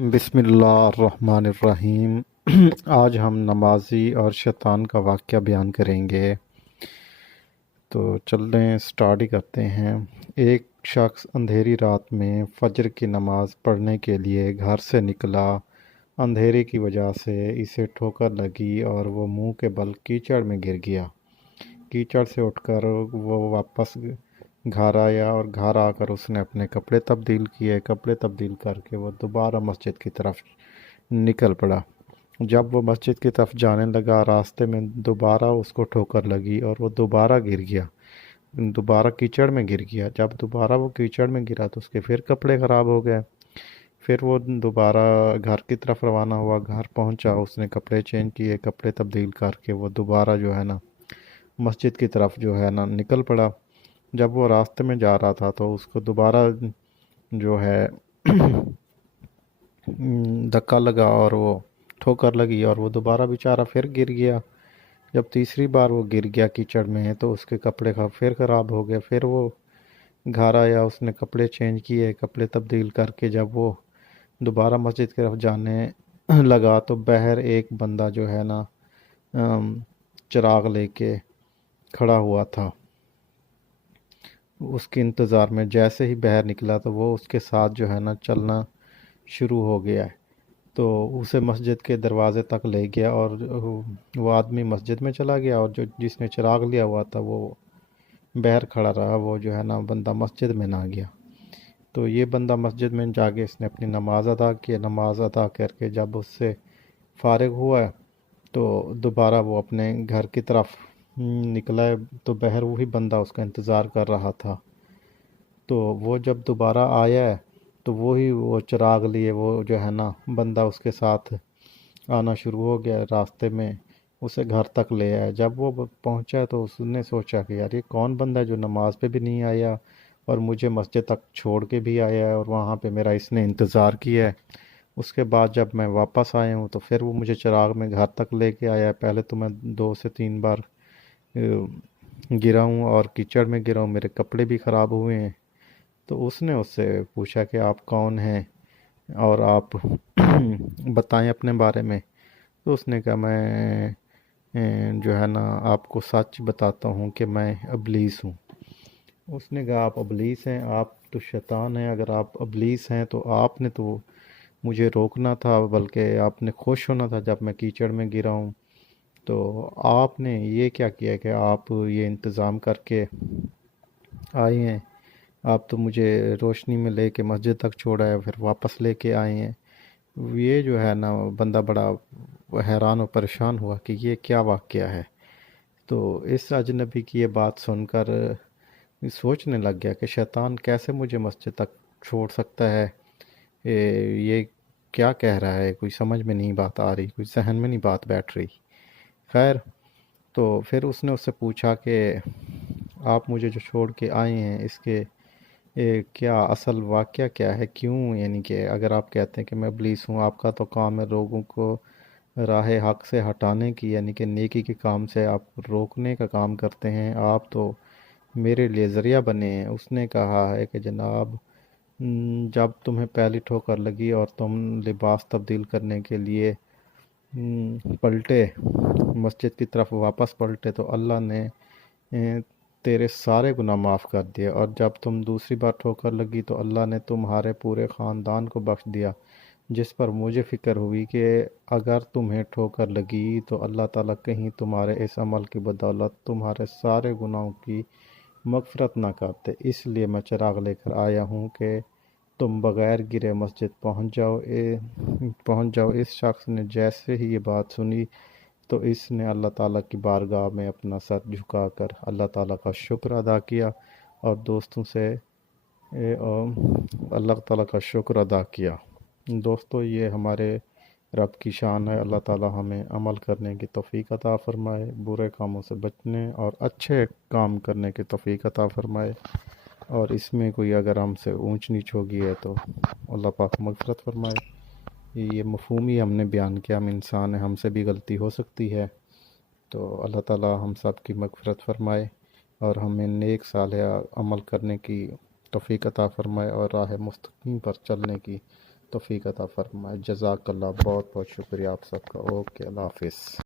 बिस्मिल्लाहिर्रहमानिर्रहीम। आज हम नमाजी और शैतान का वाक़या बयान करेंगे। तो चल रहे हैं, स्टार्ट ही करते हैं। एक शख्स अंधेरी रात में फजर की नमाज़ पढ़ने के लिए घर से निकला। अंधेरे की वजह से इसे ठोकर लगी और वो मुंह के बल कीचड़ में गिर गया। कीचड़ से उठकर वो वापस घर आया और घर आकर उसने अपने कपड़े तब्दील किए। कपड़े तब्दील करके वो दोबारा मस्जिद की तरफ निकल पड़ा। जब वो मस्जिद की तरफ जाने लगा, रास्ते में दोबारा उसको ठोकर लगी और वो दोबारा गिर गया, दोबारा कीचड़ में गिर गया। जब दोबारा वो कीचड़ में गिरा तो उसके फिर कपड़े ख़राब हो गए। फिर वो दोबारा घर की तरफ रवाना हुआ। घर पहुंचा, उसने कपड़े चेंज किए, कपड़े तब्दील करके वो दोबारा जो है ना मस्जिद की तरफ जो है ना निकल पड़ा। जब वो रास्ते में जा रहा था तो उसको दोबारा जो है धक्का लगा और वो ठोकर लगी और वो दोबारा बेचारा फिर गिर गया। जब तीसरी बार वो गिर गया कीचड़ में तो उसके कपड़े का फिर ख़राब हो गए। फिर वो घर आया, उसने कपड़े चेंज किए, कपड़े तब्दील करके जब वो दोबारा मस्जिद की तरफ जाने लगा तो बाहर एक बंदा जो है ना चिराग लेके खड़ा हुआ था। उसके इंतज़ार में जैसे ही बाहर निकला तो वो उसके साथ जो है ना चलना शुरू हो गया है। तो उसे मस्जिद के दरवाज़े तक ले गया और वो आदमी मस्जिद में चला गया और जो जिसने चिराग लिया हुआ था वो बाहर खड़ा रहा। वो जो है ना बंदा मस्जिद में ना गया। तो ये बंदा मस्जिद में जाके इसने अपनी नमाज अदा की। नमाज अदा करके जब उससे फारिग हुआ तो दोबारा वो अपने घर की तरफ निकला है। तो बाहर वही बंदा उसका इंतज़ार कर रहा था। तो वो जब दोबारा आया है तो वो चिराग लिए वो जो है ना बंदा उसके साथ आना शुरू हो गया। रास्ते में उसे घर तक ले आया। जब वो पहुंचा तो उसने सोचा कि यार ये कौन बंदा है जो नमाज पे भी नहीं आया और मुझे मस्जिद तक छोड़ के भी आया है और वहाँ पे मेरा इसने इंतज़ार किया है। उसके बाद जब मैं वापस आया हूँ तो फिर वो मुझे चिराग में घर तक लेके आया है। पहले तो मैं 2 से 3 बार गिरा हूँ और कीचड़ में गिरा हूँ, मेरे कपड़े भी ख़राब हुए हैं। तो उसने उससे पूछा कि आप कौन हैं और आप बताएं अपने बारे में। तो उसने कहा मैं जो है ना आपको सच बताता हूँ कि मैं इब्लीस हूँ। उसने कहा आप इब्लीस हैं? आप तो शैतान हैं। अगर आप इब्लीस हैं तो आपने तो मुझे रोकना था, बल्कि आपने खुश होना था जब मैं कीचड़ में गिरा हूँ। तो आपने ये क्या किया कि आप ये इंतज़ाम करके आए हैं? आप तो मुझे रोशनी में लेके मस्जिद तक छोड़ा है, फिर वापस लेके आए हैं। ये जो है ना बंदा बड़ा हैरान और परेशान हुआ कि ये क्या वाक़या है। तो इस अजनबी की ये बात सुनकर सोचने लग गया कि शैतान कैसे मुझे मस्जिद तक छोड़ सकता है। ये क्या कह रहा है, कोई समझ में नहीं बात आ रही, कोई जहन में नहीं बात बैठ रही। खैर, तो फिर उसने उससे पूछा कि आप मुझे जो छोड़ के आए हैं इसके क्या असल वाक़या क्या है, क्यों? यानी कि अगर आप कहते हैं कि मैं इब्लीस हूँ, आपका तो काम है लोगों को राह हक से हटाने की, यानी कि नेकी के काम से आप रोकने का काम करते हैं, आप तो मेरे लिए ज़रिया बने हैं। उसने कहा है कि जनाब, जब तुम्हें पहली ठोकर लगी और तुम लिबास तब्दील करने के लिए पलटे, मस्जिद की तरफ वापस पलटे, तो अल्लाह ने तेरे सारे गुनाह माफ़ कर दिए। और जब तुम दूसरी बार ठोकर लगी तो अल्लाह ने तुम्हारे पूरे ख़ानदान को बख्श दिया। जिस पर मुझे फ़िक्र हुई कि अगर तुम्हें ठोकर लगी तो अल्लाह ताला कहीं तुम्हारे इस अमल की बदौलत तुम्हारे सारे गुनाहों की मग़फ़िरत ना करते। इसलिए मैं चिराग लेकर आया हूँ कि तुम बग़ैर गिरे मस्जिद पहुँच जाओ। इस शख्स ने जैसे ही ये बात सुनी तो इसने अल्लाह ताला की बारगाह में अपना सर झुकाकर अल्लाह ताला का शुक्र अदा किया और दोस्तों से अल्लाह ताला का शुक्र अदा किया। दोस्तों, ये हमारे रब की शान है। अल्लाह ताला हमें अमल करने की तौफीक अता फ़रमाए, बुरे कामों से बचने और अच्छे काम करने की तौफीक अता फ़रमाए। और इसमें कोई अगर हमसे ऊंच नीच हो गई है तो अल्लाह पाक मग़फ़िरत फ़रमाए। ये मफ़हूम ही हमने बयान किया, हम इंसान हैं, हमसे भी गलती हो सकती है। तो अल्लाह ताला हम सब की मग़फ़िरत फ़रमाए और हमें नेक सालिहा अमल करने की तौफ़ीक अता फ़रमाए और राह मुस्तकीम पर चलने की توفیق عطا فرمائے۔ جزاک اللہ، بہت بہت شکریہ آپ سب کا۔ اوکے، اللہ حافظ۔